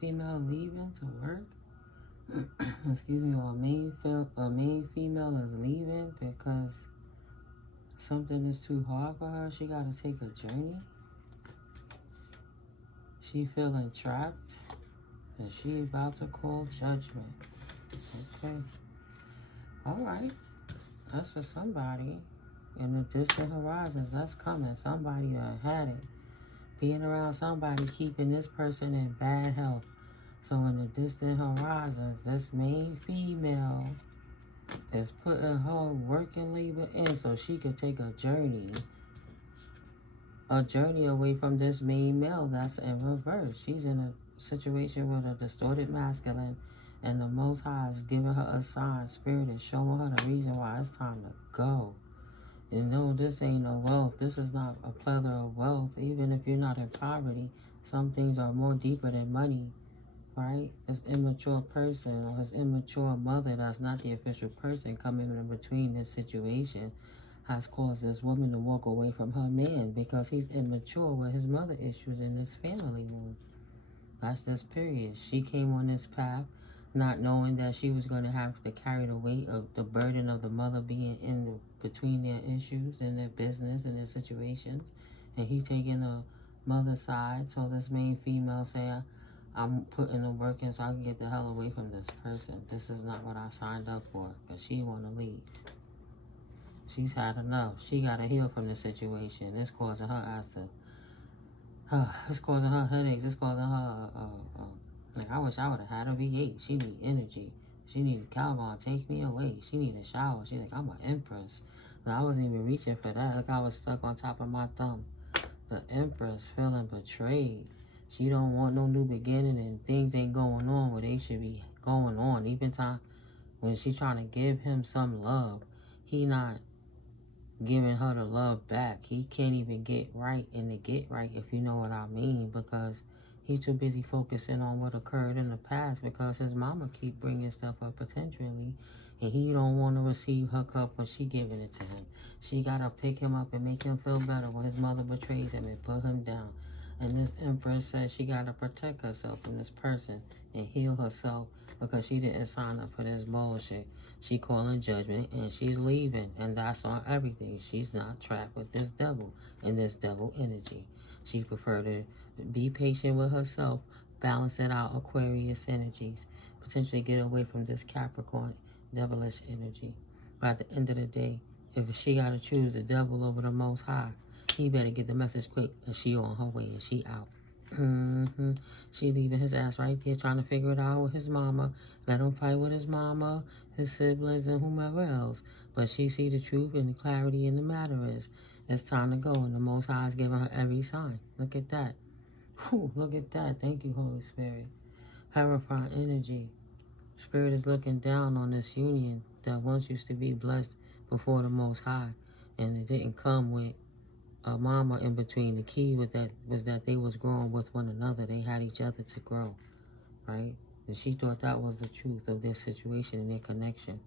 female leaving to work. Excuse me, or a main female is leaving because something is too hard for her. She got to take a journey. She feeling trapped, and she about to call judgment. Okay. All right. That's for somebody. In the distant horizons, that's coming. Somebody had it. Being around somebody keeping this person in bad health. So in the distant horizons, this main female is putting her working labor in so she could take a journey away from this main male that's in reverse. She's in a situation with a distorted masculine, and the Most High is giving her a sign. Spirit is showing her the reason why it's time to go. You know, this ain't no wealth. This is not a plethora of wealth. Even if you're not in poverty, some things are more deeper than money, right? This immature person or his immature mother that's not the official person coming in between this situation has caused this woman to walk away from her man because he's immature with his mother issues in this family room. That's this period. She came on this path not knowing that she was going to have to carry the weight of the burden of the mother being in between their issues and their business and their situations. And he taking the mother's side. So this main female say, I'm putting the work in so I can get the hell away from this person. This is not what I signed up for. But she want to leave. She's had enough. She got to heal from the situation. It's causing her ass to... it's causing her headaches. It's causing her... like, I wish I would have had a V8. She need energy. She need Calvin, take me away. She need a shower. She's like, I'm an empress. And I wasn't even reaching for that. Look, I was stuck on top of my thumb. The empress feeling betrayed. She don't want no new beginning and things ain't going on where they should be going on. Even time when she's trying to give him some love, he not giving her the love back. He can't even get right in the get right, if you know what I mean, because he's too busy focusing on what occurred in the past because his mama keep bringing stuff up potentially, and he don't want to receive her cup when she giving it to him. She got to pick him up and make him feel better when his mother betrays him and put him down. And this empress says she got to protect herself from this person and heal herself because she didn't sign up for this bullshit. She calling judgment and she's leaving, and that's on everything. She's not trapped with this devil and this devil energy. She prefer to be patient with herself, balance it out Aquarius energies, potentially get away from this Capricorn devilish energy. By the end of the day, if she got to choose the devil over the Most High, he better get the message quick and she on her way and she out. She leaving his ass right there trying to figure it out with his mama. Let him fight with his mama, his siblings, and whomever else. But she see the truth and the clarity in the matter is it's time to go, and the Most High is giving her every sign. Look at that. Whew, look at that. Thank you, Holy Spirit. Clarifying energy. Spirit is looking down on this union that once used to be blessed before the Most High, and it didn't come with a mama in between. The key with that was that they was growing with one another. They had each other to grow, right? And she thought that was the truth of their situation and their connection.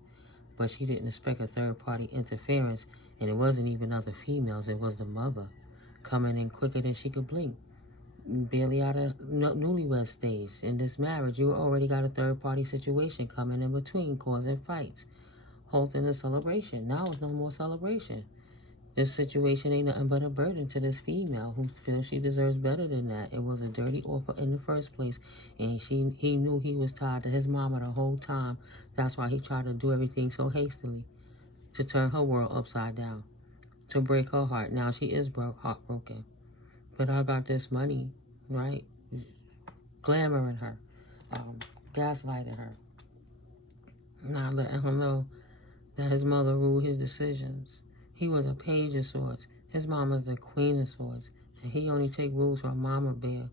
But she didn't expect a third-party interference, and it wasn't even other females. It was the mother coming in quicker than she could blink. Barely out of newlywed stage. In this marriage, you already got a third-party situation coming in between, causing fights, halting the celebration. Now it's no more celebration. This situation ain't nothing but a burden to this female who feels she deserves better than that. It was a dirty offer in the first place, and he knew he was tied to his mama the whole time. That's why he tried to do everything so hastily, to turn her world upside down, to break her heart. Now she is heartbroken. But I got this money, right? Glamoring her, gaslighting her, not letting her know that his mother ruled his decisions. He was a page of swords. His mama's the queen of swords. And he only take rules from Mama Bear.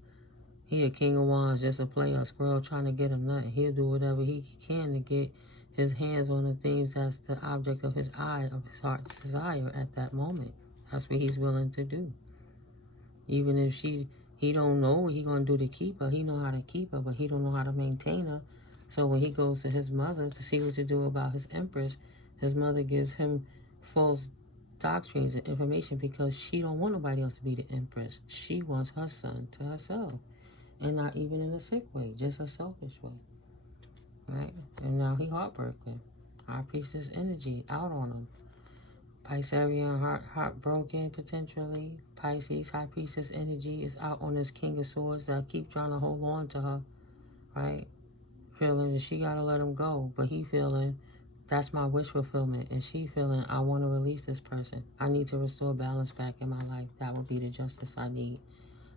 He a king of wands, just a player, a squirrel trying to get a nut. He'll do whatever he can to get his hands on the things that's the object of his eye, of his heart's desire at that moment. That's what he's willing to do. Even if he don't know what he gonna do to keep her. He know how to keep her, but he don't know how to maintain her. So when he goes to his mother to see what to do about his empress, his mother gives him false doctrines and information because she don't want nobody else to be the empress. She wants her son to herself. And not even in a sick way, just a selfish way. Right? And now he heartbroken. High priestess energy out on him. Piscean heartbroken potentially. Pisces high priestess energy is out on this king of swords that keep trying to hold on to her. Right? Feeling that she gotta let him go. But he feeling that's my wish fulfillment. And she feeling I want to release this person. I need to restore balance back in my life. That would be the justice I need.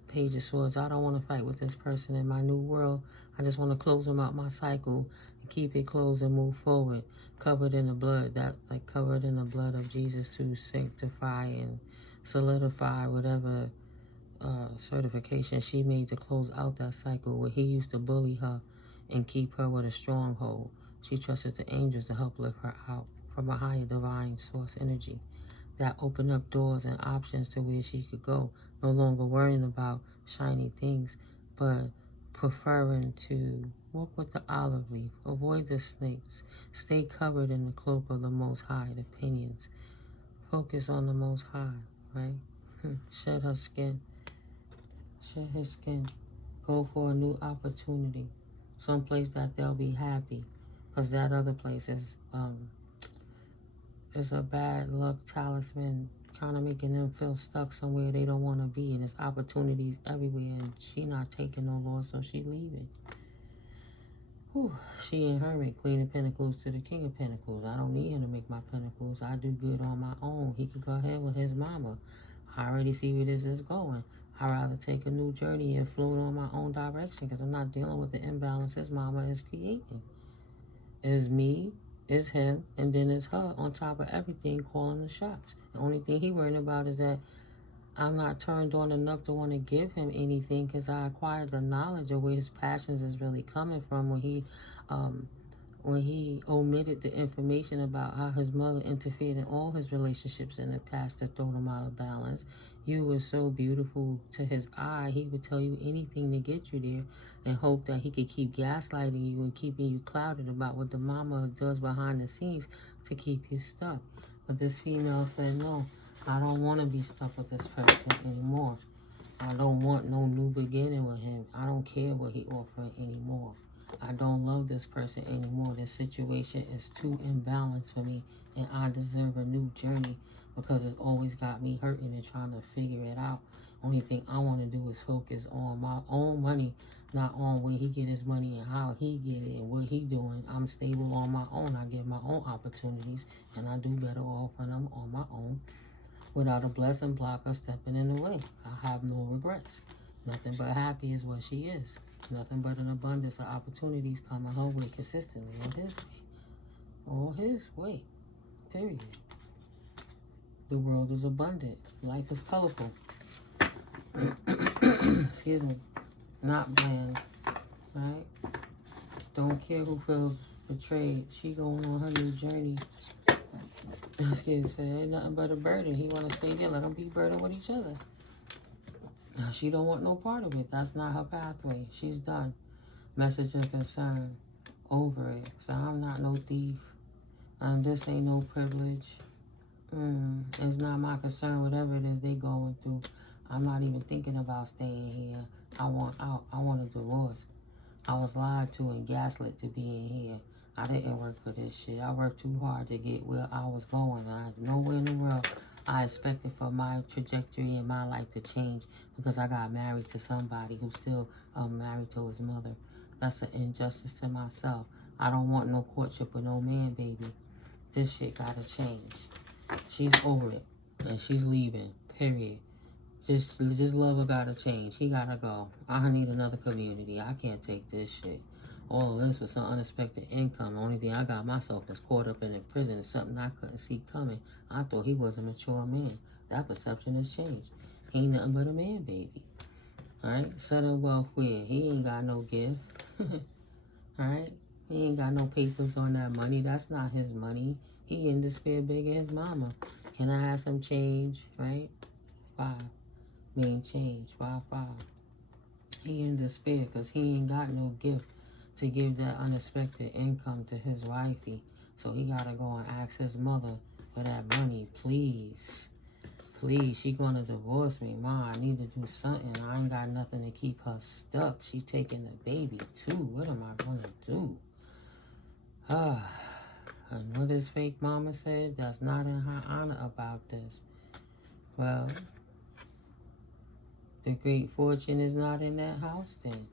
Page of Swords. I don't want to fight with this person in my new world. I just want to close them out my cycle and keep it closed and move forward. Covered in the blood. That like covered in the blood of Jesus to sanctify and solidify whatever certification she made to close out that cycle where he used to bully her and keep her with a stronghold. She trusted the angels to help lift her out from a higher divine source energy that opened up doors and options to where she could go, no longer worrying about shiny things, but preferring to walk with the olive leaf, avoid the snakes, stay covered in the cloak of the Most High, the pinions, focus on the Most High, right? Shed her skin, shed his skin, go for a new opportunity, someplace that they'll be happy, because that other place is a bad luck talisman, kind of making them feel stuck somewhere they don't want to be, and there's opportunities everywhere, and she not taking no loss, so she leaving. Whew. She and Hermit, Queen of Pentacles to the King of Pentacles. I don't need him to make my pentacles. I do good on my own. He can go ahead with his mama. I already see where this is going. I'd rather take a new journey and float on my own direction because I'm not dealing with the imbalance his mama is creating. It's me, it's him, and then it's her on top of everything calling the shots. The only thing he worrying about is that I'm not turned on enough to want to give him anything because I acquired the knowledge of where his passions is really coming from when he omitted the information about how his mother interfered in all his relationships in the past to throw them out of balance. You were so beautiful to his eye, he would tell you anything to get you there and hope that he could keep gaslighting you and keeping you clouded about what the mama does behind the scenes to keep you stuck. But this female said, no, I don't want to be stuck with this person anymore. I don't want no new beginning with him. I don't care what he offering anymore. I don't love this person anymore. This situation is too imbalanced for me, and I deserve a new journey because it's always got me hurting and trying to figure it out. Only thing I want to do is focus on my own money, not on where he get his money and how he get it and what he doing. I'm stable on my own. I get my own opportunities, and I do better off when I'm on my own without a blessing blocker stepping in the way. I have no regrets. Nothing but happy is what she is. Nothing but an abundance of opportunities coming her way consistently on his way. All his way. Period. The world is abundant. Life is colorful. Excuse me. Not bland. Right? Don't care who feels betrayed. She going on her new journey. Excuse me. Ain't nothing but a burden. He want to stay there. Let them be burdened with each other. She don't want no part of it. That's not her pathway. She's done. Message and concern. Over it. So I'm not no thief. This ain't no privilege. It's not my concern, whatever it is they going through. I'm not even thinking about staying here. I want out. I want a divorce. I was lied to and gaslit to be in here. I didn't work for this shit. I worked too hard to get where I was going. I had nowhere in the world I expected for my trajectory in my life to change because I got married to somebody who's still married to his mother. That's an injustice to myself. I don't want no courtship with no man, baby. This shit gotta change. She's over it, and she's leaving, period. Just love gotta change. He gotta go. I need another community. I can't take this shit. All of this was some unexpected income. The only thing I got myself was caught up in prison is something I couldn't see coming. I thought he was a mature man. That perception has changed. He ain't nothing but a man, baby. Alright? Sudden welfare. He ain't got no gift. Alright? He ain't got no papers on that money. That's not his money. He in despair begging his mama. Can I have some change? Right? 5. Mean change. 5. He in despair because he ain't got no gift to give that unexpected income to his wifey. So he gotta go and ask his mother for that money, please. please, she gonna divorce me. Ma, I need to do something. I ain't got nothing to keep her stuck. She taking the baby too. What am I gonna do? And what his fake mama said, that's not in her honor about this. Well, the great fortune is not in that house then.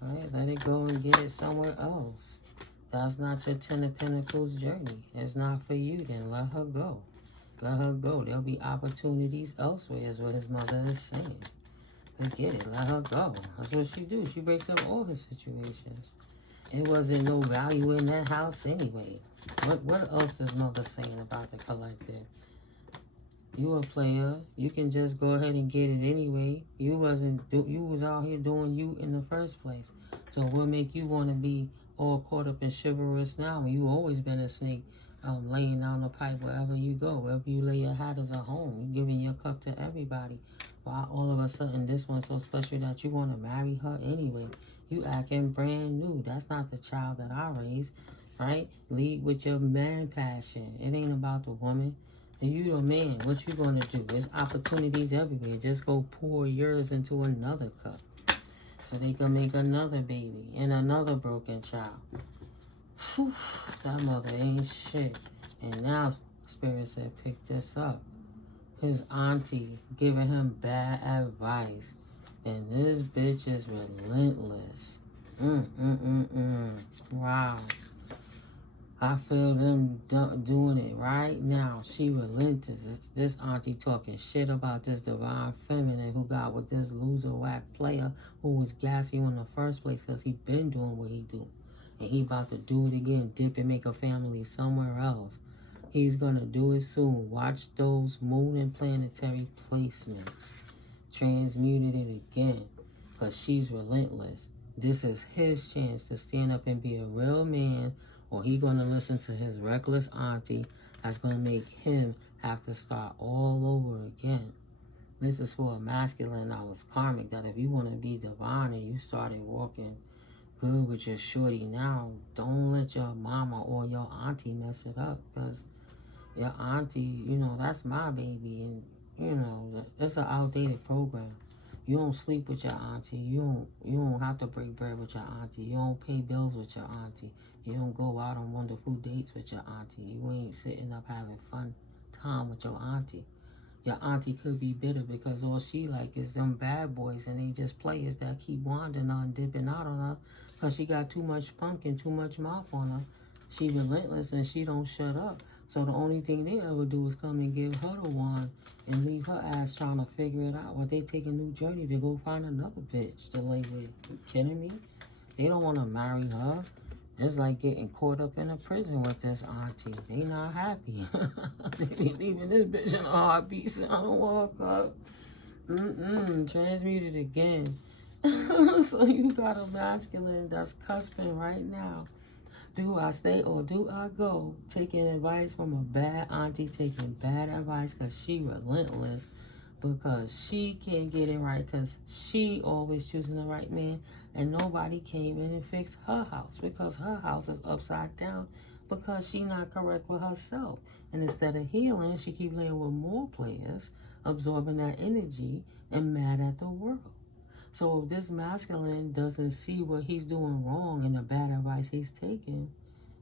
Right? Let it go and get it somewhere else. That's not your Ten of Pentacles journey. It's not for you then. Let her go. Let her go. There'll be opportunities elsewhere is what his mother is saying. Forget it. Let her go. That's what she do. She breaks up all her situations. It wasn't no value in that house anyway. What else is mother saying about the collective? You a player. You can just go ahead and get it anyway. You was out here doing you in the first place. So what make you want to be all caught up in chivalrous now when you always been a snake, laying down the pipe wherever you go. Wherever you lay your hat is a home. You giving your cup to everybody. Why all of a sudden this one's so special that you want to marry her anyway? You acting brand new. That's not the child that I raised, right? Lead with your man passion. It ain't about the woman. And you a man. What you gonna do? There's opportunities everywhere. Just go pour yours into another cup, so they can make another baby and another broken child. Whew, that mother ain't shit. And now Spirit said, pick this up. His auntie giving him bad advice. And this bitch is relentless. Wow. I feel them doing it right now. She relentless. This auntie talking shit about this divine feminine who got with this loser whack player who was gassy in the first place because he been doing what he do. And he about to do it again, dip and make a family somewhere else. He's going to do it soon. Watch those moon and planetary placements. Transmuted it again. Because she's relentless. This is his chance to stand up and be a real man, or he going to listen to his reckless auntie that's going to make him have to start all over again. This is for a masculine that was karmic, that if you want to be divine and you started walking good with your shorty now, don't let your mama or your auntie mess it up, because your auntie, you know, that's my baby, and you know, it's an outdated program. You don't sleep with your auntie. You don't have to break bread with your auntie. You don't pay bills with your auntie. You don't go out on wonderful dates with your auntie. You ain't sitting up having fun time with your auntie. Your auntie could be bitter because all she like is them bad boys, and they just players that keep wandering her and dipping out on her because she got too much spunk and too much mouth on her. She relentless and she don't shut up. So the only thing they ever do is come and give her the wand and leave her ass trying to figure it out. While they take a new journey to go find another bitch to lay with. You kidding me? They don't want to marry her. It's like getting caught up in a prison with this auntie. They not happy. They be leaving this bitch in a heartbeat, trying to walk up. Transmuted again. So you got a masculine that's cusping right now. Do I stay or do I go? Taking advice from a bad auntie, taking bad advice because she relentless, because she can't get it right, because she always choosing the right man, and nobody came in and fixed her house because her house is upside down because she not correct with herself. And instead of healing, she keep laying with more players, absorbing that energy and mad at the world. So if this masculine doesn't see what he's doing wrong and the bad advice he's taking,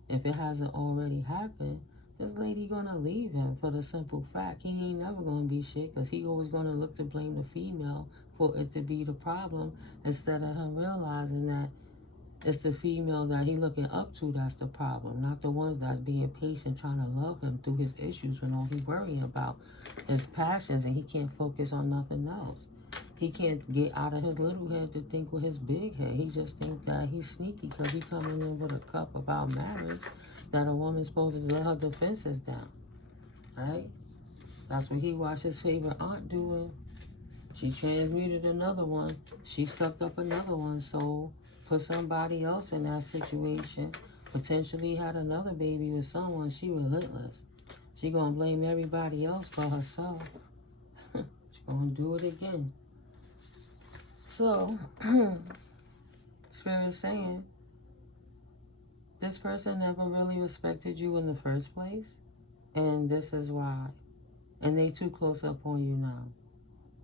if it hasn't already happened, this lady gonna leave him for the simple fact he ain't never gonna be shit, because he always gonna look to blame the female for it to be the problem, instead of him realizing that it's the female that he looking up to that's the problem, not the ones that's being patient trying to love him through his issues when all he worrying about is passions and he can't focus on nothing else. He can't get out of his little head to think with his big head. He just thinks that he's sneaky because he coming in with a cup about marriage that a woman's supposed to let her defenses down, right? That's what he watched his favorite aunt doing. She transmuted another one. She sucked up another one's soul, put somebody else in that situation, potentially had another baby with someone. She relentless. She gonna blame everybody else for herself. She gonna do it again. So, Spirit's saying, this person never really respected you in the first place, and this is why. And they too close up on you now.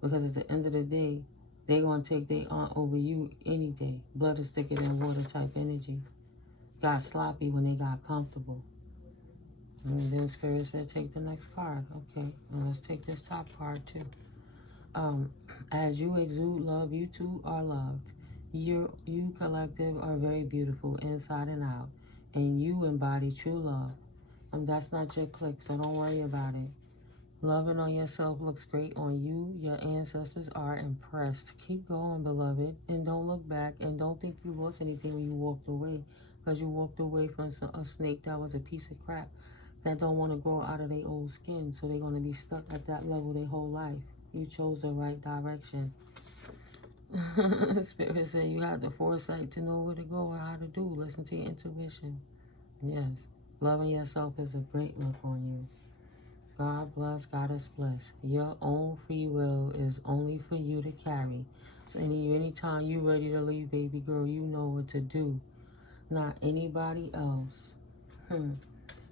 Because at the end of the day, they going to take their aunt over you any day. Blood is thicker than water type energy. Got sloppy when they got comfortable. And then Spirit said, take the next card. Okay, and let's take this top card too. As you exude love, you too are loved. You collective are very beautiful inside and out. And you embody true love. That's not your clique, so don't worry about it. Loving on yourself looks great on you. Your ancestors are impressed. Keep going, beloved, and don't look back, and don't think you lost anything when you walked away, because you walked away from a snake that was a piece of crap that don't want to grow out of their old skin, so they're going to be stuck at that level their whole life. You chose the right direction. Spirit said you had the foresight to know where to go and how to do. Listen to your intuition. Yes. Loving yourself is a great look on you. God bless, Goddess bless. Your own free will is only for you to carry. So anytime you're ready to leave, baby girl, you know what to do. Not anybody else.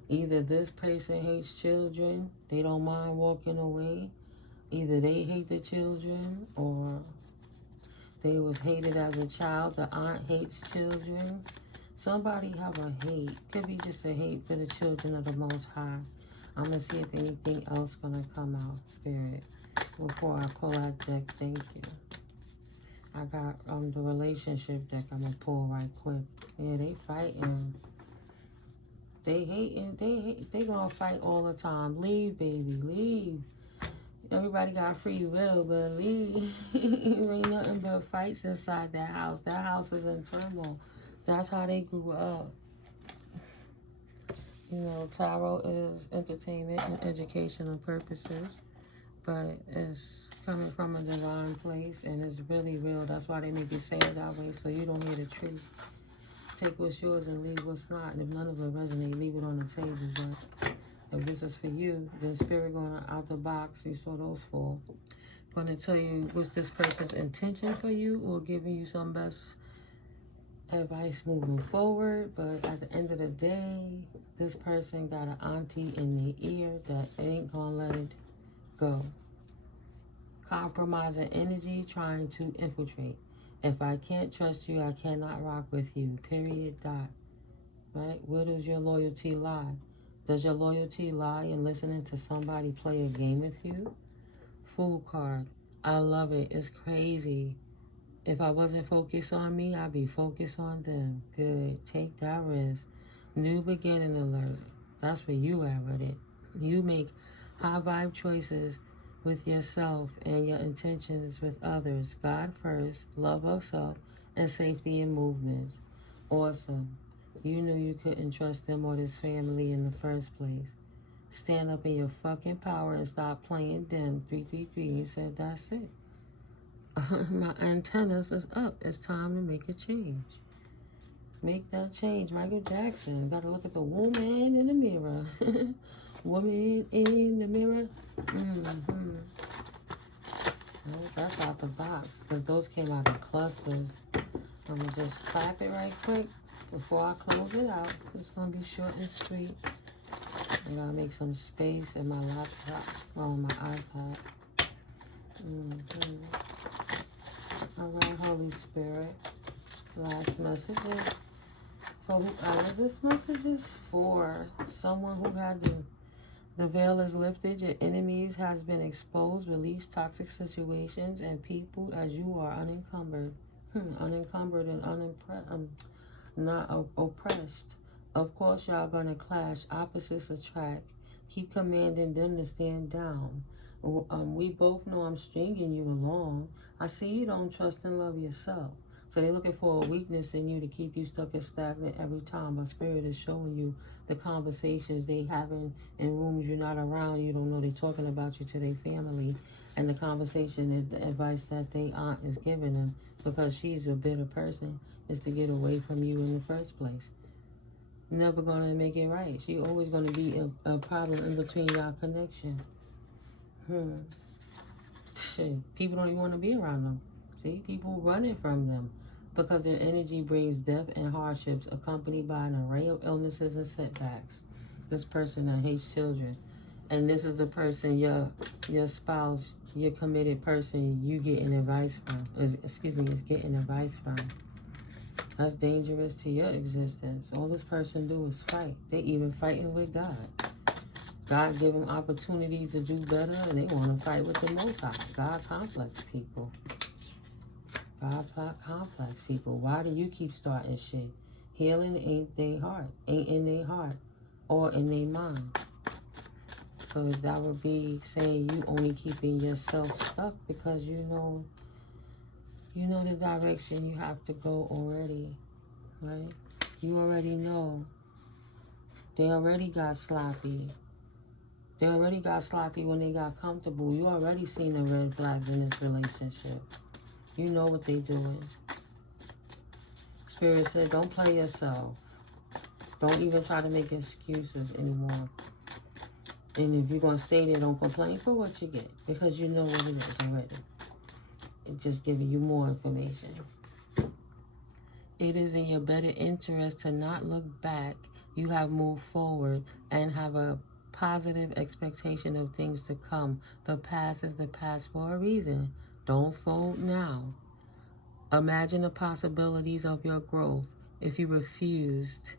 Either this person hates children, they don't mind walking away. Either they hate the children, or they was hated as a child. The aunt hates children. Somebody have a hate. Could be just a hate for the children of the Most High. I'm going to see if anything else going to come out, Spirit, before I pull that deck. Thank you. I got the relationship deck I'm going to pull right quick. Yeah, they fighting. They hating. They going to fight all the time. Leave, baby, leave. Everybody got free will, but leave. Ain't nothing but fights inside that house. That house is in turmoil. That's how they grew up. You know, tarot is entertainment and educational purposes, but it's coming from a divine place, and it's really real. That's why they make you say it that way, so you don't hear the truth. Take what's yours and leave what's not. And if none of it resonates, leave it on the table. But if this is for you, then Spirit going out the box, you saw those four, going to tell you what's this person's intention for you, or giving you some best advice moving forward. But at the end of the day, this person got an auntie in their ear that ain't gonna let it go. Compromising energy, trying to infiltrate. If I can't trust you, I cannot rock with you. Period. Dot. Right? Where does your loyalty lie? Does your loyalty lie in listening to somebody play a game with you? Fool card. I love it. It's crazy. If I wasn't focused on me, I'd be focused on them. Good. Take that risk. New beginning alert. That's where you at with it. You make high vibe choices with yourself and your intentions with others. God first, love of self, and safety in movements. Awesome. You knew you couldn't trust them or this family in the first place. Stand up in your fucking power and stop playing them. 333. You said that's it. My antennas is up. It's time to make a change. Make that change. Michael Jackson. Gotta look at the woman in the mirror. Woman in the mirror. That's out the box, because those came out of clusters. I'm gonna just clap it right quick before I close it out. It's gonna be short and sweet. I gotta make some space in my laptop, on my iPad. All right, Holy Spirit. Last messages. For whoever this message is for, someone who had the veil is lifted, your enemies has been exposed, release toxic situations and people as you are unencumbered. Unencumbered and not oppressed. Of course, y'all gonna clash. Opposites attract. Keep commanding them to stand down. We both know I'm stringing you along. I see you don't trust and love yourself. So they're looking for a weakness in you to keep you stuck and stagnant every time. But Spirit is showing you the conversations they having in rooms you're not around. You don't know they're talking about you to their family. And the conversation and the advice that they aunt is giving them, because she's a bitter person, is to get away from you in the first place. Never going to make it right. She always going to be a problem in between y'all connection. Shit, people don't even want to be around them. See, people running from them because their energy brings death and hardships accompanied by an array of illnesses and setbacks. This person that hates children. And this is the person, your spouse, your committed person, you getting advice from. Is getting advice from. That's dangerous to your existence. All this person do is fight. They even fighting with God. God give them opportunities to do better, and they want to fight with the Most High. God complex people. God complex people. Why do you keep starting shit? Healing ain't in their heart, or in their mind. So that would be saying you only keeping yourself stuck because you know the direction you have to go already, right? You already know. They already got sloppy. They already got sloppy when they got comfortable. You already seen the red flags in this relationship. You know what they doing. Spirit said, don't play yourself. Don't even try to make excuses anymore. And if you're going to stay there, don't complain for what you get. Because you know what it is already. It's just giving you more information. It is in your better interest to not look back. You have moved forward and have a positive expectation of things to come. The past is the past for a reason. Don't fold now. Imagine the possibilities of your growth. If you refused,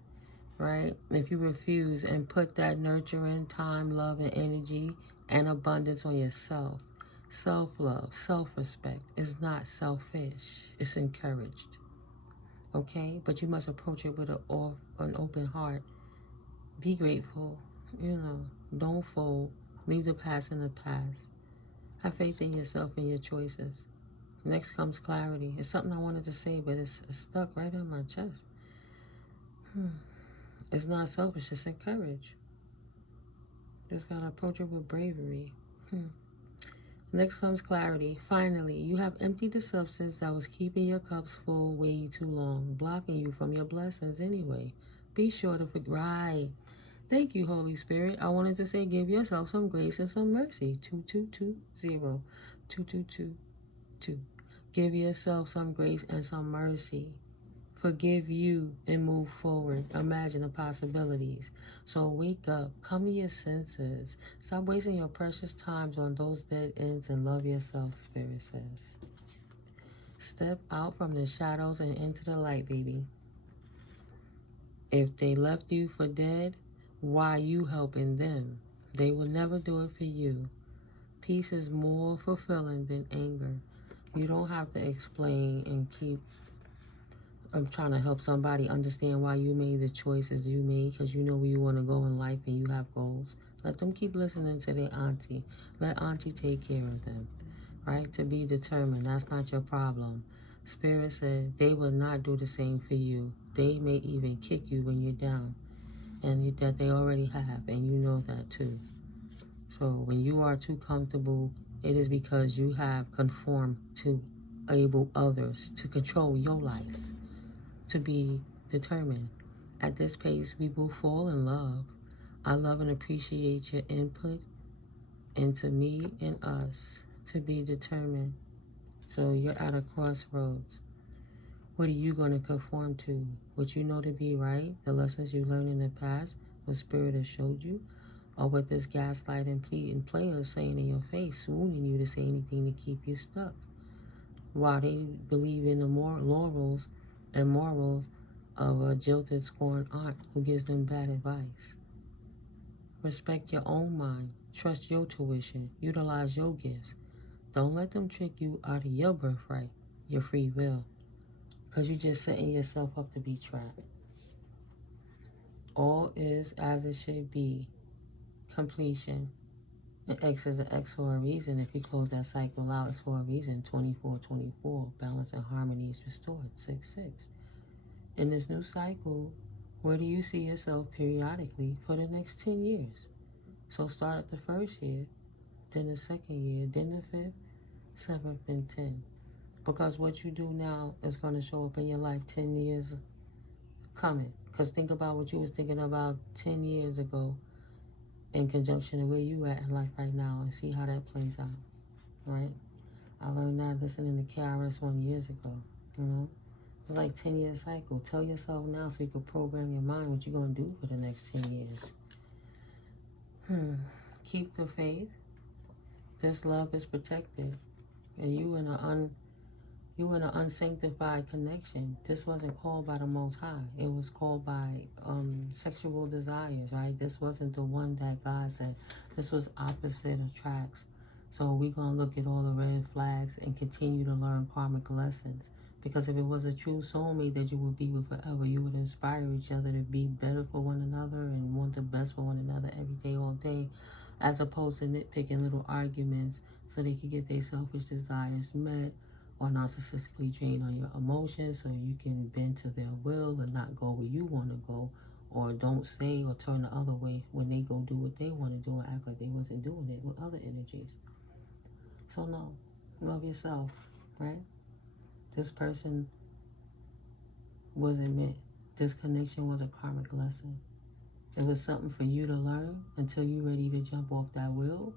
right? If you refuse and put that nurturing time, love, and energy and abundance on yourself. Self-love, self-respect is not selfish. It's encouraged. Okay? But you must approach it with an open heart. Be grateful. Don't fold. Leave the past in the past. Have faith in yourself and your choices. Next comes clarity. It's something I wanted to say, but it's stuck right in my chest. It's not selfish, it's encouraged. Just gotta approach it with bravery. Next comes clarity. Finally, you have emptied the substance that was keeping your cups full way too long, blocking you from your blessings anyway. Be sure to right. Thank you, Holy Spirit. I wanted to say give yourself some grace and some mercy. 2220. 2222. Give yourself some grace and some mercy. Forgive you and move forward. Imagine the possibilities. So wake up. Come to your senses. Stop wasting your precious times on those dead ends and love yourself, Spirit says. Step out from the shadows and into the light, baby. If they left you for dead, why you helping them? They will never do it for you. Peace is more fulfilling than anger. You don't have to explain and keep I'm trying to help somebody understand why you made the choices you made, because you know where you want to go in life and you have goals. Let them keep listening to their auntie. Let auntie take care of them, right? To be determined. That's not your problem. Spirit said they will not do the same for you. They may even kick you when you're down, and that they already have, and you know that too. So when you are too comfortable, it is because you have conformed to able others to control your life. To be determined. At this pace, we will fall in love. I love and appreciate your input into me and us to be determined. So you're at a crossroads. What are you going to conform to? What you know to be right? The lessons you learned in the past? What Spirit has showed you? Or what this gaslighting, pleading player is saying in your face, swooning you to say anything to keep you stuck? While they believe in the laurels and morals of a jilted, scorned aunt who gives them bad advice. Respect your own mind. Trust your tuition. Utilize your gifts. Don't let them trick you out of your birthright, your free will, because you're just setting yourself up to be trapped. All is as it should be. Completion. An X is an X for a reason. If you close that cycle out, it's for a reason. 24-24. Balance and harmony is restored. 6-6. In this new cycle, where do you see yourself periodically for the next 10 years? So start at the first year, then the second year, then the 5th, 7th, and 10th. Because what you do now is going to show up in your life 10 years coming. Because think about what you was thinking about 10 years ago in conjunction to where you at in life right now, and see how that plays out, right? I learned that listening to KRS-One years ago, It's like 10-year cycle. Tell yourself now so you can program your mind what you're going to do for the next 10 years. Keep the faith. This love is protected. And you in an unsanctified connection. This wasn't called by the Most High. It was called by sexual desires, right? This wasn't the one that God said. This was opposite attracts. So we're going to look at all the red flags and continue to learn karmic lessons. Because if it was a true soulmate that you would be with forever, you would inspire each other to be better for one another and want the best for one another every day, all day, as opposed to nitpicking little arguments so they could get their selfish desires met, or narcissistically drain on your emotions so you can bend to their will and not go where you want to go, or don't say or turn the other way when they go do what they want to do and act like they wasn't doing it with other energies. So no, love yourself, right? This person wasn't meant. This connection was a karmic lesson. It was something for you to learn until you're ready to jump off that wheel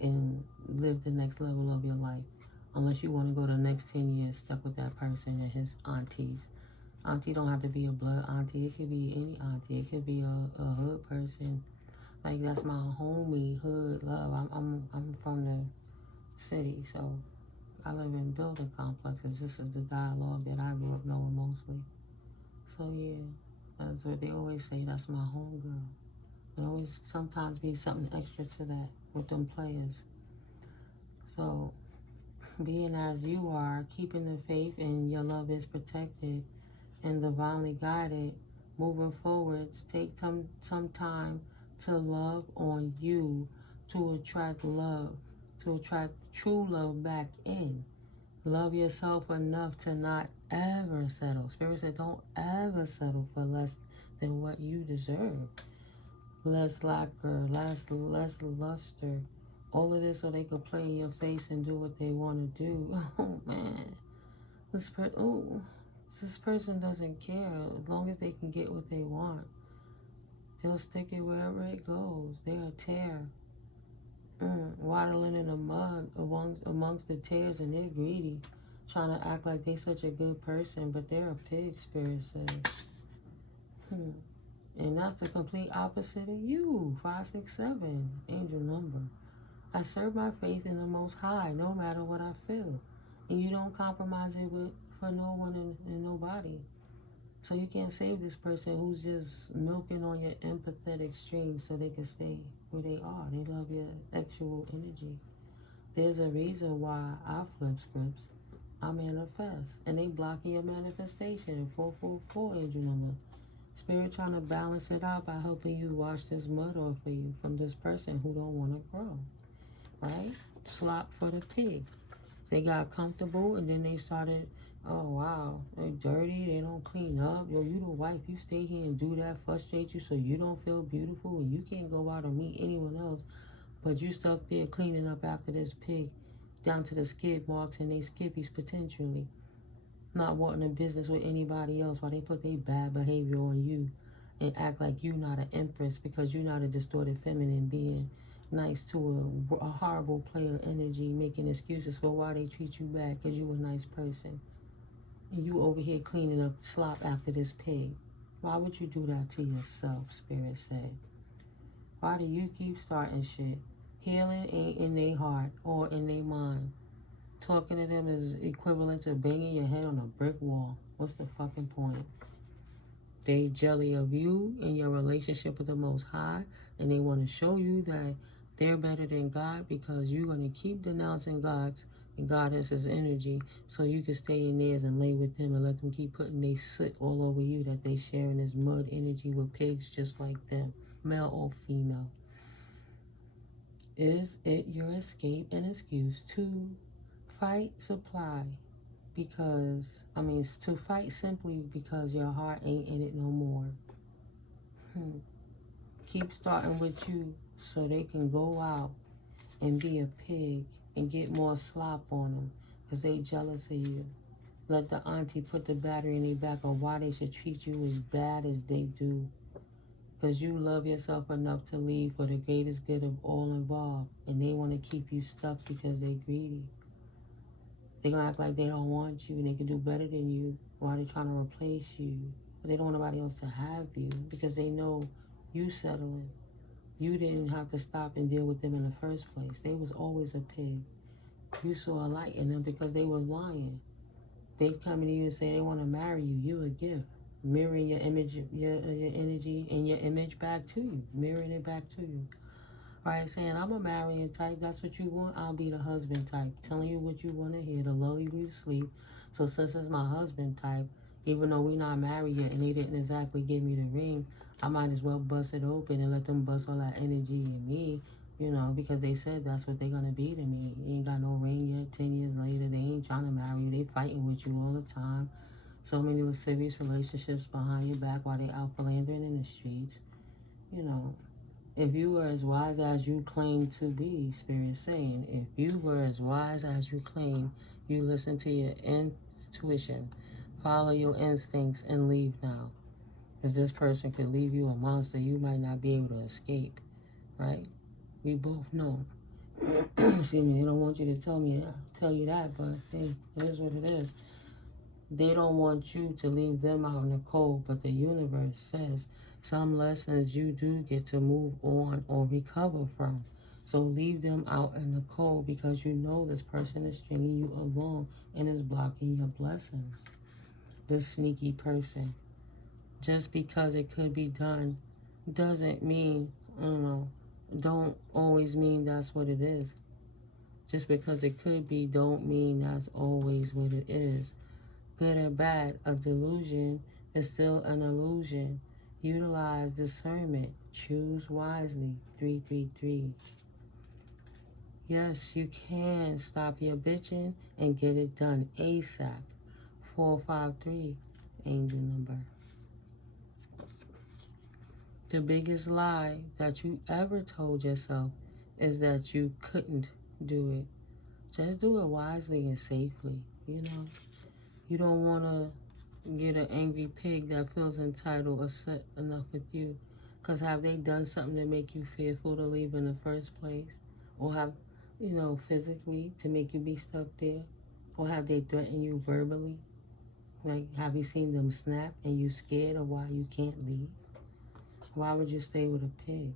and live the next level of your life. Unless you want to go the next 10 years stuck with that person and his aunties. Auntie don't have to be a blood auntie. It could be any auntie. It could be a hood person. Like, that's my homie, hood love. I'm from the city, so I live in building complexes. This is the dialogue that I grew up knowing mostly. So yeah, that's what they always say. That's my homegirl. There always sometimes be something extra to that with them players. So, being as you are, keeping the faith and your love is protected and divinely guided, moving forwards, take some time to love on you, to attract love, to attract true love back in. Love yourself enough to not ever settle. Spirit said don't ever settle for less than what you deserve. Less lacquer, less luster. All of this so they could play in your face and do what they want to do. Oh, man. This person doesn't care. As long as they can get what they want, they'll stick it wherever it goes. They're a tear. Waddling in the mud amongst the tears, and they're greedy. Trying to act like they're such a good person, but they're a pig, Spirit says. And that's the complete opposite of you. 567, angel number. I serve my faith in the Most High, no matter what I feel. And you don't compromise it for no one and nobody. So you can't save this person who's just milking on your empathetic stream so they can stay where they are. They love your actual energy. There's a reason why I flip scripts. I manifest. And they blocking your manifestation. 444, angel number. Spirit trying to balance it out by helping you wash this mud off of you from this person who don't want to grow. Right? Slop for the pig. They got comfortable and then they started, oh wow, they're dirty, they don't clean up. Yo, you the wife, you stay here and do that, frustrate you so you don't feel beautiful and you can't go out and meet anyone else, but you stuck there cleaning up after this pig down to the skid marks and they skippies potentially. Not wanting a business with anybody else while they put their bad behavior on you and act like you not an empress because you're not a distorted feminine being. Nice to a horrible player energy, making excuses for why they treat you bad because you a nice person. And you over here cleaning up slop after this pig. Why would you do that to yourself, Spirit said? Why do you keep starting shit? Healing ain't in their heart or in their mind. Talking to them is equivalent to banging your head on a brick wall. What's the fucking point? They jelly of you and your relationship with the Most High, and they want to show you that they're better than God because you're going to keep denouncing God's and Goddess's energy so you can stay in theirs and lay with them and let them keep putting their soot all over you that they sharing this mud energy with pigs just like them, male or female. Is it your escape and excuse to fight supply? To fight simply because your heart ain't in it no more. Keep starting with you so they can go out and be a pig and get more slop on them because they jealous of you. Let the auntie put the battery in their back on why they should treat you as bad as they do. Because you love yourself enough to leave for the greatest good of all involved. And they want to keep you stuck because they're greedy. They're going to act like they don't want you and they can do better than you while they're trying to replace you. But they don't want nobody else to have you because they know you settling. You didn't have to stop and deal with them in the first place. They was always a pig. You saw a light in them because they were lying. They come to you and say they want to marry you. You a gift. Mirroring your image, your energy and your image back to you. Mirroring it back to you. Right, saying, I'm a marrying type. That's what you want. I'll be the husband type. Telling you what you want to hear to lull you to sleep. So since it's my husband type, even though we not married yet and they didn't exactly give me the ring, I might as well bust it open and let them bust all that energy in me, because they said that's what they're going to be to me. You ain't got no ring yet. 10 years later, they ain't trying to marry you. They fighting with you all the time. So many lascivious relationships behind your back while they out philandering in the streets. If you were as wise as you claim to be, Spirit saying, if you were as wise as you claim, you listen to your intuition, follow your instincts, and leave now. Because this person could leave you a monster you might not be able to escape, right? We both know. Excuse me, they don't want you to tell you that, but hey, it is what it is. They don't want you to leave them out in the cold, but the universe says some lessons you do get to move on or recover from. So leave them out in the cold because you know this person is stringing you along and is blocking your blessings. This sneaky person. Just because it could be done doesn't mean, don't always mean that's what it is. Just because it could be don't mean that's always what it is. Good or bad, a delusion is still an illusion. Utilize discernment. Choose wisely. 333. Yes, you can stop your bitching and get it done ASAP. 453, angel number. The biggest lie that you ever told yourself is that you couldn't do it. Just do it wisely and safely, You don't want to get an angry pig that feels entitled or set enough with you. Because have they done something to make you fearful to leave in the first place? Or have, physically to make you be stuck there? Or have they threatened you verbally? Like, have you seen them snap and you scared of why you can't leave? Why would you stay with a pig?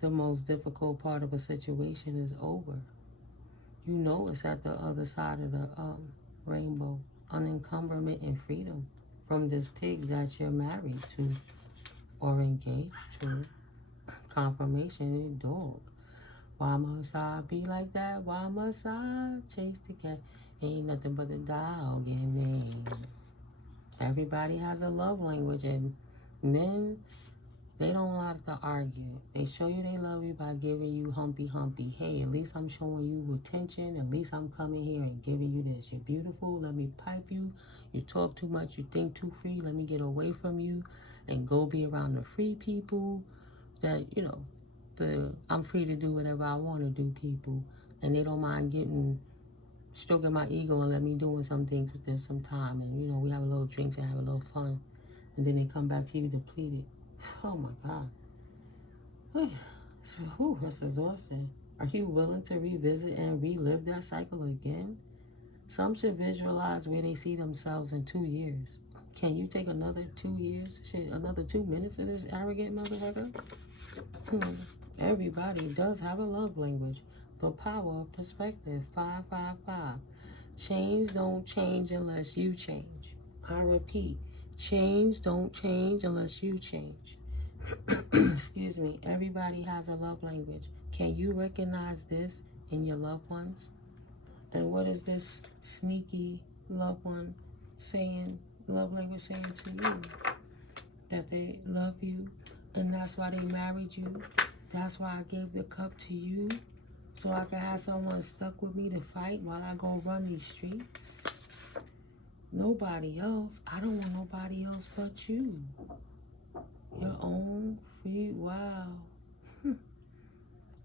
The most difficult part of a situation is over. You know it's at the other side of the rainbow. Unencumberment and freedom from this pig that you're married to or engaged to. Confirmation, dog. Why must I be like that? Why must I chase the cat? Ain't nothing but the dog in me. Everybody has a love language, and men, they don't like to argue. They show you they love you by giving you humpy. Hey, at least I'm showing you attention. At least I'm coming here and giving you this. You're beautiful. Let me pipe you. You talk too much. You think too free. Let me get away from you and go be around the free people that, I'm free to do whatever I want to do, people. And they don't mind stroking my ego and let me doing some things with them some And, we have a little drinks and have a little fun. And then they come back to you depleted. Oh my God. That's exhausting. Are you willing to revisit and relive that cycle again? Some should visualize where they see themselves in 2 years. Can you take another 2 years? Another 2 minutes of this arrogant motherfucker? Everybody does have a love language. The power of perspective. 555. Change don't change unless you change. I repeat. Change don't change unless you change. Excuse me. Everybody has a love language. Can you recognize this in your loved ones? And what is this sneaky loved one saying, love language saying to you? That they love you, and that's why they married you. That's why I gave the cup to you, so I can have someone stuck with me to fight while I go run these streets. Nobody else. I don't want nobody else but you. Your own free,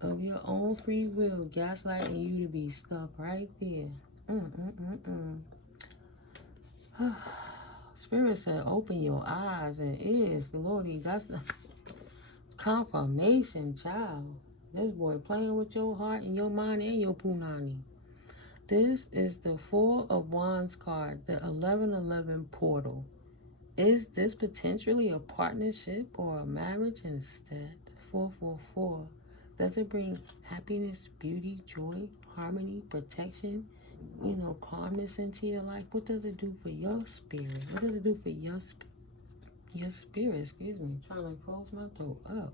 of your own free will, gaslighting you to be stuck right there. Spirit said, open your eyes and ears. Lordy, that's the confirmation, child. This boy playing with your heart and your mind and your punani. This is the 4 of Wands card, the 1111 portal. Is this potentially a partnership or a marriage instead? 444. Does it bring happiness, beauty, joy, harmony, protection, calmness into your life? What does it do for your spirit? What does it do for your spirit? Excuse me. I'm trying to close my throat up.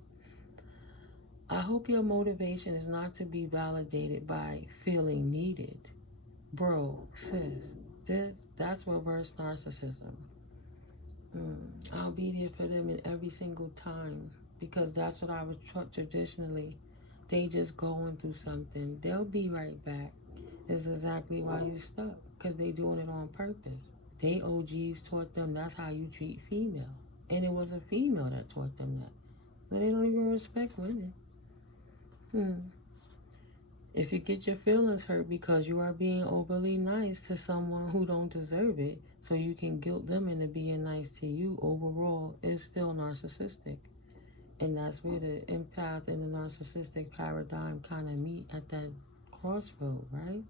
I hope your motivation is not to be validated by feeling needed. Bro, sis, that's reverse narcissism. I'll be there for them in every single time, because that's what I was traditionally. They just going through something. They'll be right back. It's exactly why you stuck, because they doing it on purpose. They OGs taught them that's how you treat female. And it was a female that taught them that. But they don't even respect women. If you get your feelings hurt because you are being overly nice to someone who don't deserve it, so you can guilt them into being nice to you, overall, it's still narcissistic. And that's where the empath and the narcissistic paradigm kind of meet at that crossroad, right?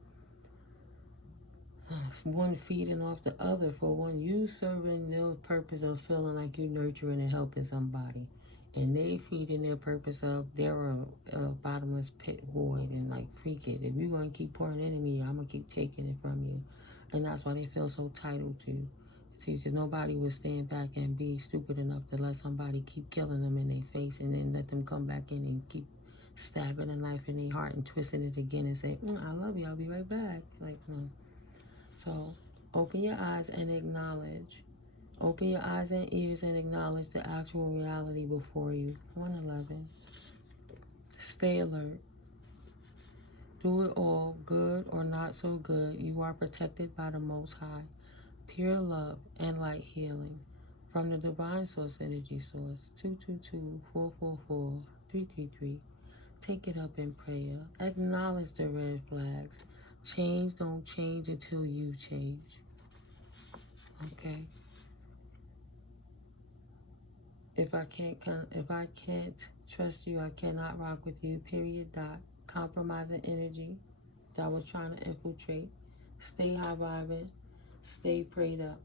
One feeding off the other. For one, you serving their purpose of feeling like you nurturing and helping somebody, and they feeding their purpose of they're a bottomless pit void and like, freak it. If you're going to keep pouring into me, I'm going to keep taking it from you. And that's why they feel so titled to. See, because nobody would stand back and be stupid enough to let somebody keep killing them in their face and then let them come back in and keep stabbing a knife in their heart and twisting it again and say, I love you, I'll be right back. Like, no. So, open your eyes and acknowledge. Open your eyes and ears and acknowledge the actual reality before you. 111. Stay alert. Do it all, good or not so good. You are protected by the Most High. Pure love and light healing. From the divine source energy source. 222-444-333. Take it up in prayer. Acknowledge the red flags. Change don't change until you change. Okay? If I can't trust you, I cannot rock with you. Period. Dot. Compromising energy that was trying to infiltrate. Stay high vibing. Stay prayed up.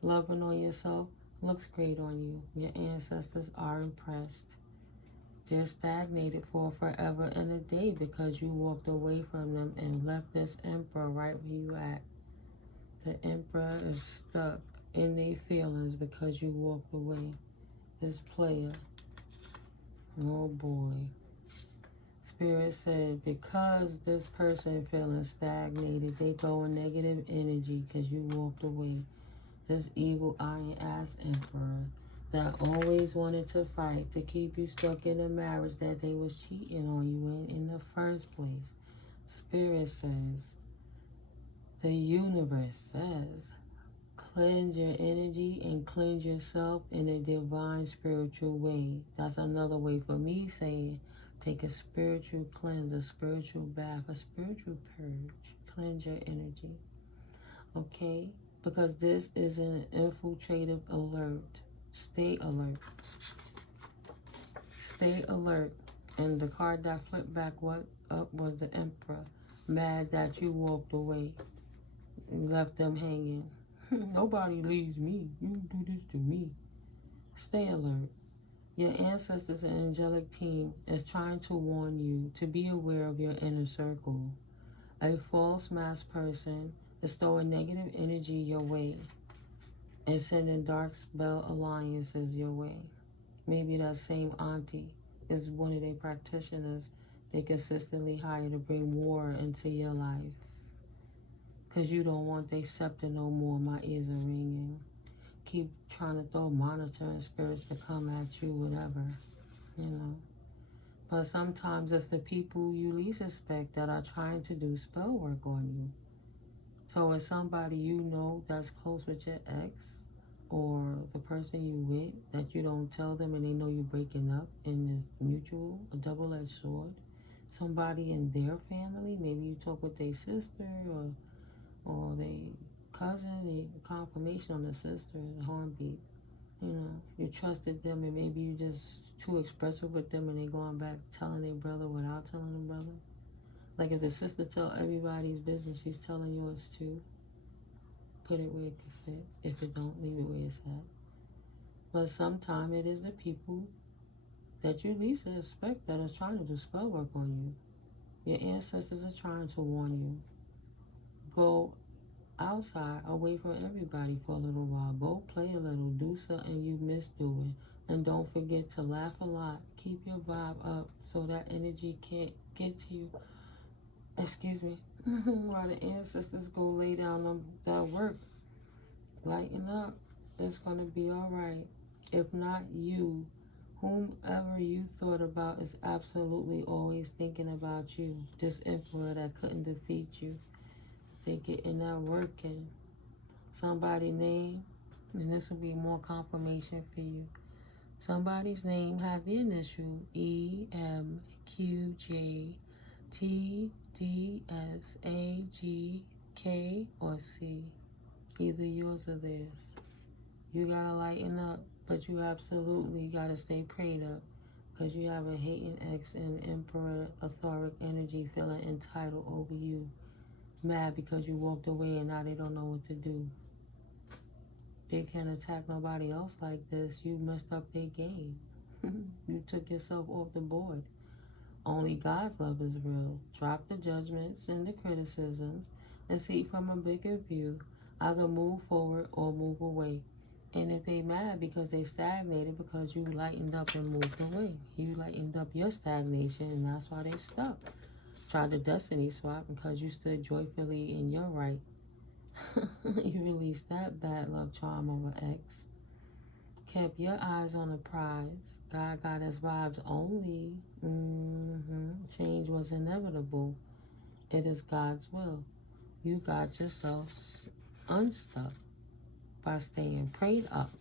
Loving on yourself looks great on you. Your ancestors are impressed. They're stagnated for forever and a day because you walked away from them and left this emperor right where you at. The emperor is stuck in their feelings because you walked away. This player, oh boy. Spirit said, because this person feeling stagnated, they throwing negative energy because you walked away. This evil iron-ass emperor that always wanted to fight to keep you stuck in a marriage that they was cheating on you in the first place. Spirit says, the universe says, cleanse your energy and cleanse yourself in a divine spiritual way. That's another way for me saying, take a spiritual cleanse, a spiritual bath, a spiritual purge. Cleanse your energy. Okay? Because this is an infiltrative alert. Stay alert. Stay alert. And the card that flipped back up was the Emperor. Mad that you walked away and left them hanging. Nobody leaves me. You do this to me. Stay alert. Your ancestors and angelic team is trying to warn you to be aware of your inner circle. A false masked person is throwing negative energy your way and sending dark spell alliances your way. Maybe that same auntie is one of their practitioners they consistently hire to bring war into your life. Because you don't want their scepter no more. My ears are ringing. Keep trying to throw monitoring spirits to come at you, whatever, But sometimes it's the people you least suspect that are trying to do spell work on you. So it's somebody you know that's close with your ex, or the person you with that you don't tell them and they know you're breaking up in the mutual, a double-edged sword. Somebody in their family, maybe you talk with their sister or their cousin, the confirmation on the sister, the heartbeat. You trusted them and maybe you just too expressive with them and they going back telling their brother without telling the brother. Like if the sister tell everybody's business, she's telling yours too. Put it where it can fit. If it don't, leave it where it's at. But sometimes it is the people that you least expect that is trying to do spell work on you. Your ancestors are trying to warn you. Go outside, away from everybody for a little while. Go play a little, do something you miss doing. And don't forget to laugh a lot. Keep your vibe up so that energy can't get to you. Excuse me. While the ancestors go lay down on that work. Lighten up. It's going to be all right. If not you, whomever you thought about is absolutely always thinking about you. This emperor that couldn't defeat you. They getting that working. Somebody's name, and this will be more confirmation for you. Somebody's name has the initial EMQJTDSAGK or C. Either yours or theirs. You gotta lighten up, but you absolutely gotta stay prayed up, because you have a hating ex and emperor authoric energy feeling entitled over you. Mad because you walked away and now they don't know what to do. They can't attack nobody else like this. You messed up their game. You took yourself off the board. Only God's love is real. Drop the judgments and the criticisms and see from a bigger view. Either move forward or move away. And if they mad because they stagnated because you lightened up and moved away. You lightened up your stagnation and that's why they stuck. Tried to destiny swap because you stood joyfully in your right. You released that bad love charm over X. Kept your eyes on the prize. God got his vibes only. Change was inevitable. It is God's will. You got yourself unstuck by staying prayed up.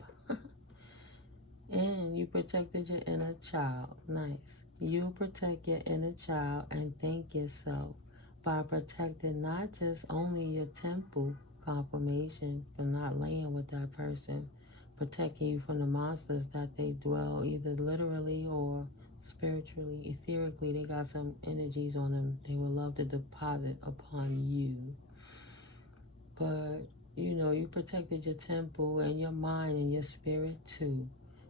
And you protected your inner child. Nice. You protect your inner child and thank yourself by protecting not just only your temple confirmation for not laying with that person, protecting you from the monsters that they dwell either literally or spiritually, etherically. They got some energies on them they would love to deposit upon you. But, you know, you protected your temple and your mind and your spirit too.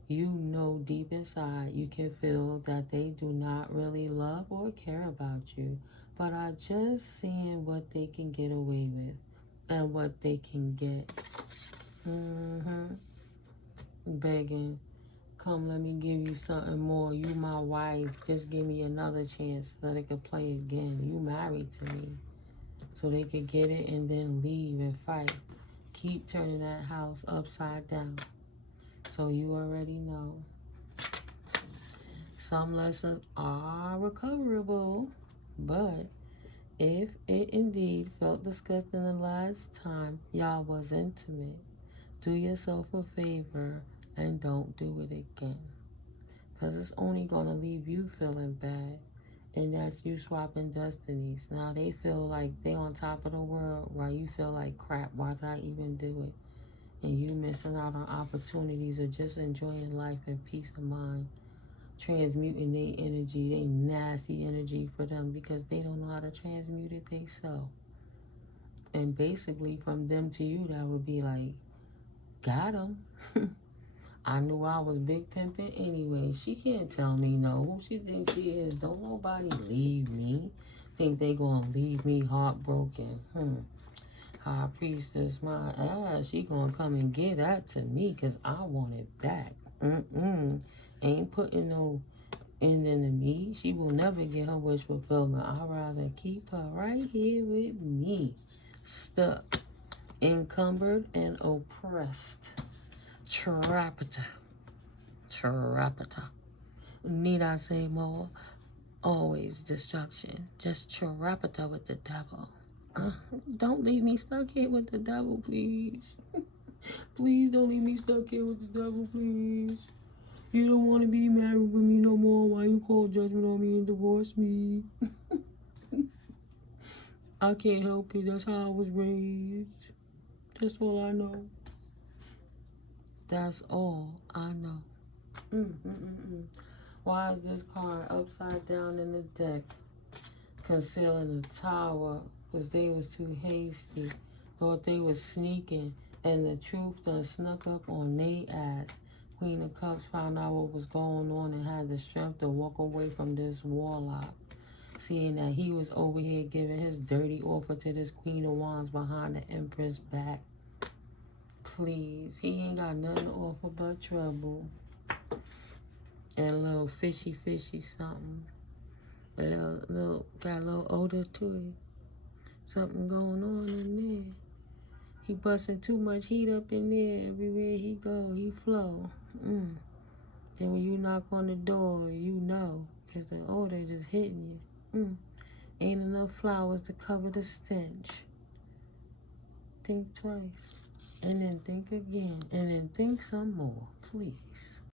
You know deep inside you can feel that they do not really love or care about you, but are just seeing what they can get away with and what they can get. Begging, come let me give you something more. You my wife, just give me another chance so they could play again. You married to me. So they could get it and then leave and fight. Keep turning that house upside down. So you already know. Some lessons are recoverable, but if it indeed felt disgusting the last time y'all was intimate, do yourself a favor and don't do it again. Because it's only going to leave you feeling bad. And that's you swapping destinies. Now they feel like they on top of the world while you feel like crap. Why did I even do it? And you missing out on opportunities of just enjoying life and peace of mind. Transmuting their energy, their nasty energy for them because they don't know how to transmute it themselves. And basically from them to you, that would be like, got them. I knew I was big pimping anyway. She can't tell me no. Who she thinks she is? Don't nobody leave me. Think they gonna leave me heartbroken. High priestess, my ass. She gonna come and get that to me because I want it back. Ain't putting no end into me. She will never get her wish fulfillment. I'd rather keep her right here with me. Stuck, encumbered, and oppressed. Trapped. Need I say more? Always destruction. Just trapped with the devil. Don't leave me stuck here with the devil, please. Please don't leave me stuck here with the devil, please. You don't want to be married with me no more. Why you call judgment on me and divorce me? I can't help it. That's how I was raised. That's all I know. That's all I know. Why is this card upside down in the deck? Concealing the tower. Because they was too hasty. Thought they was sneaking. And the truth done snuck up on they ass. Queen of Cups found out what was going on and had the strength to walk away from this warlock, seeing that he was over here giving his dirty offer to this Queen of Wands behind the Empress back. Please, he ain't got nothing to offer but trouble. And a little fishy something. Got a little odor to it. Something going on in there. He busting too much heat up in there. Everywhere he go, he flow. Then when you knock on the door, you know, because the odor just hitting you. Ain't enough flowers to cover the stench. Think twice. And then think again. And then think some more, please.